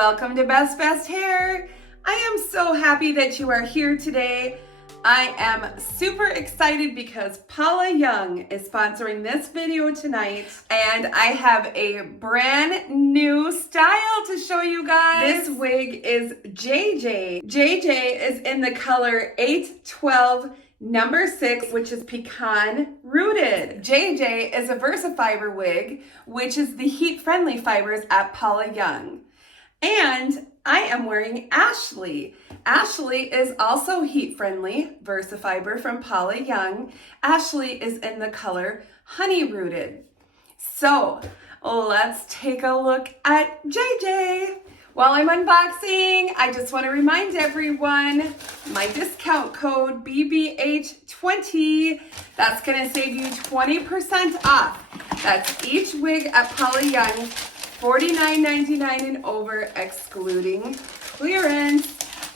Welcome to Best Hair. I am so happy that you are here today. I am super excited because Paula Young is sponsoring this video tonight, and I have a brand new style to show you guys. This wig is JJ. JJ is in the color 812 number 6, which is Pecan Rooted. JJ is a VersaFiber wig, which is the heat-friendly fibers at Paula Young. And I am wearing Ashley. Ashley is also heat-friendly, VersaFiber from Paula Young. Ashley is in the color Honey Rooted. So let's take a look at JJ. While I'm unboxing, I just want to remind everyone, my discount code BBH20, that's going to save you 20% off. That's each wig at Paula Young, $49.99 and over, excluding clearance.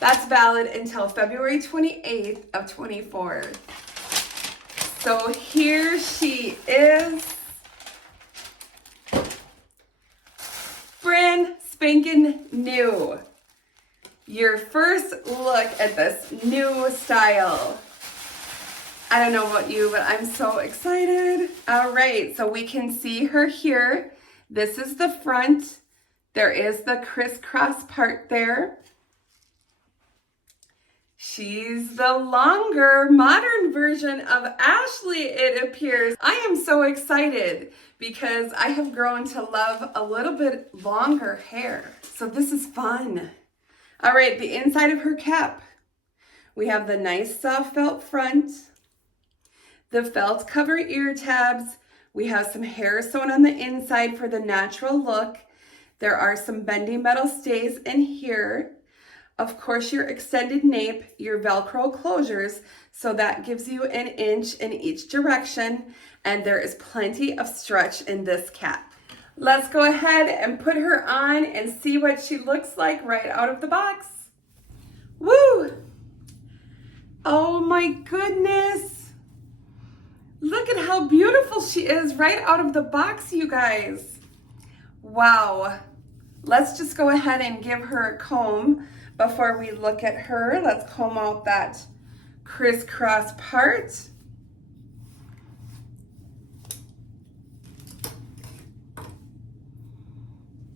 That's valid until February 28th of 24. So here she is. Brand spanking new. Your first look at this new style. I don't know about you, but I'm so excited. All right, so we can see her here. This is the front. There is the crisscross part there. She's the longer, modern version of Ashley, it appears. I am so excited because I have grown to love a little bit longer hair. So this is fun. All right, the inside of her cap. We have the nice soft felt front, the felt cover ear tabs. We have some hair sewn on the inside for the natural look. There are some bendy metal stays in here. Of course, your extended nape, your Velcro closures, so that gives you an inch in each direction, and there is plenty of stretch in this cap. Let's go ahead and put her on and see what she looks like right out of the box. Woo! Oh my goodness! Look at how beautiful she is right out of the box, you guys. Wow. Let's just go ahead and give her a comb before we look at her. Let's comb out that crisscross part.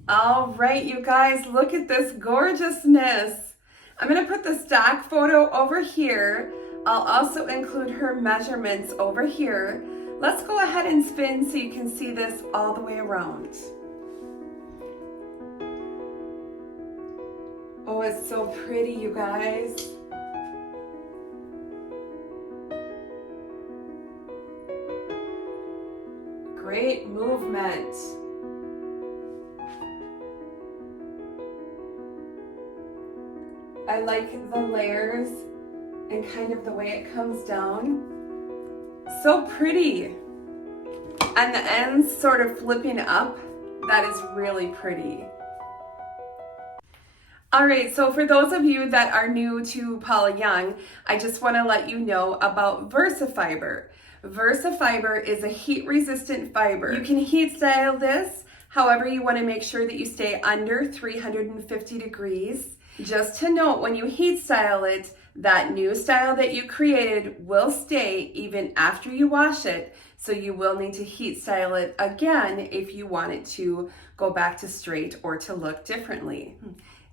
All right, you guys, look at this gorgeousness. I'm gonna put the stock photo over here. I'll also include her measurements over here. Let's go ahead and spin so you can see this all the way around. Oh, it's so pretty, you guys. Great movement. I like the layers and kind of the way it comes down. So pretty. And the ends sort of flipping up. That is really pretty. All right, so for those of you that are new to Paula Young, I just want to let you know about VersaFiber. VersaFiber is a heat-resistant fiber. You can heat style this, however you want to make sure that you stay under 350 degrees. Just to note, when you heat style it, that new style that you created will stay even after you wash it, so you will need to heat style it again if you want it to go back to straight or to look differently.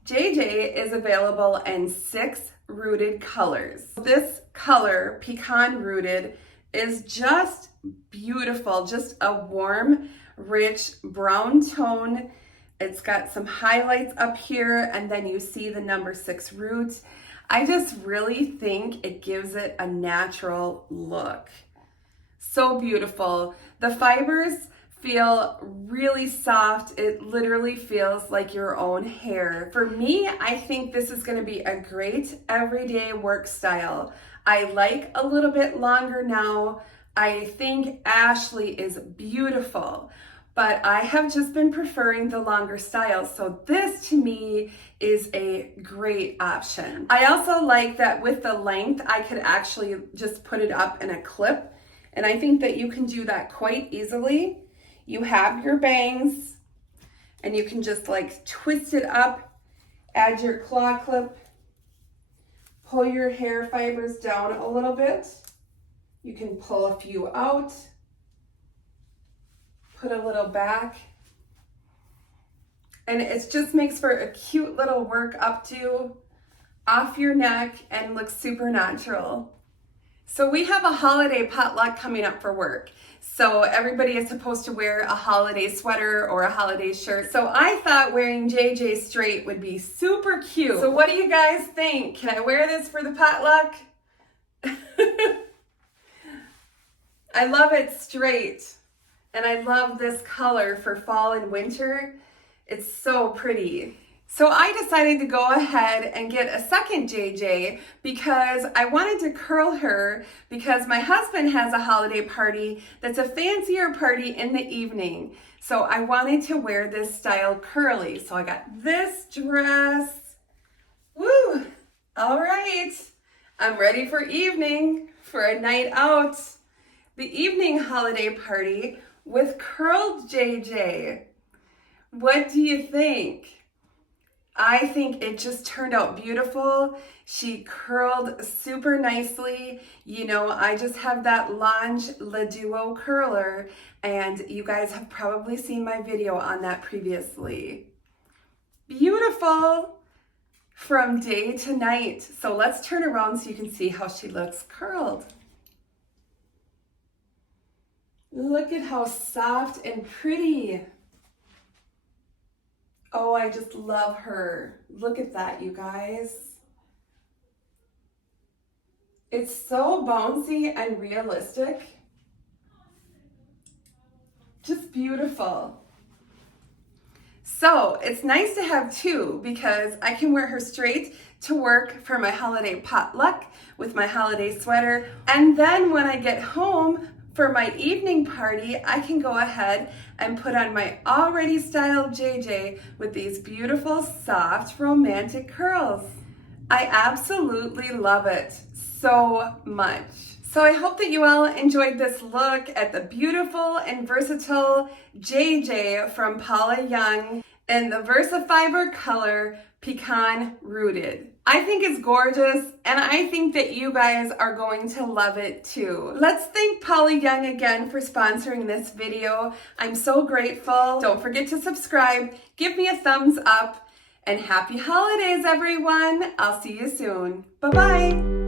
JJ is available in 6 rooted colors. This color, Pecan Rooted, is just beautiful, just a warm, rich brown tone. It's got some highlights up here, and then you see the number 6 root. I just really think it gives it a natural look. So beautiful. The fibers feel really soft. It literally feels like your own hair. For me, I think this is going to be a great everyday work style. I like a little bit longer now. I think Ashley is beautiful, but I have just been preferring the longer style. So this to me is a great option. I also like that with the length, I could actually just put it up in a clip. And I think that you can do that quite easily. You have your bangs and you can just like twist it up Add your claw clip. Pull your hair fibers down a little bit. You can pull a few out. Put a little back. And it just makes for a cute little work updo off your neck and looks super natural. So we have a holiday potluck coming up for work. So everybody is supposed to wear a holiday sweater or a holiday shirt. So I thought wearing JJ straight would be super cute. So what do you guys think? Can I wear this for the potluck? I love it straight. And I love this color for fall and winter. It's so pretty. So I decided to go ahead and get a second JJ because I wanted to curl her because my husband has a holiday party that's a fancier party in the evening. So I wanted to wear this style curly. So I got this dress. Woo! All right. I'm ready for evening, for a night out. The evening holiday party with curled JJ. What do you think? I think it just turned out beautiful. She curled super nicely. You know, I just have that Lange Le Duo curler, and you guys have probably seen my video on that previously. Beautiful from day to night. So let's turn around so you can see how she looks curled. Look at how soft and pretty. Oh, I just love her. Look at that, you guys. It's so bouncy and realistic. Just beautiful. So it's nice to have two because I can wear her straight to work for my holiday potluck with my holiday sweater. And then when I get home for my evening party, I can go ahead and put on my already styled JJ with these beautiful, soft, romantic curls. I absolutely love it so much. So I hope that you all enjoyed this look at the beautiful and versatile JJ from Paula Young in the VersaFiber color Pecan Rooted. I think it's gorgeous, and I think that you guys are going to love it too. Let's thank Paula Young again for sponsoring this video. I'm so grateful. Don't forget to subscribe, give me a thumbs up, and happy holidays, everyone. I'll see you soon. Bye-bye.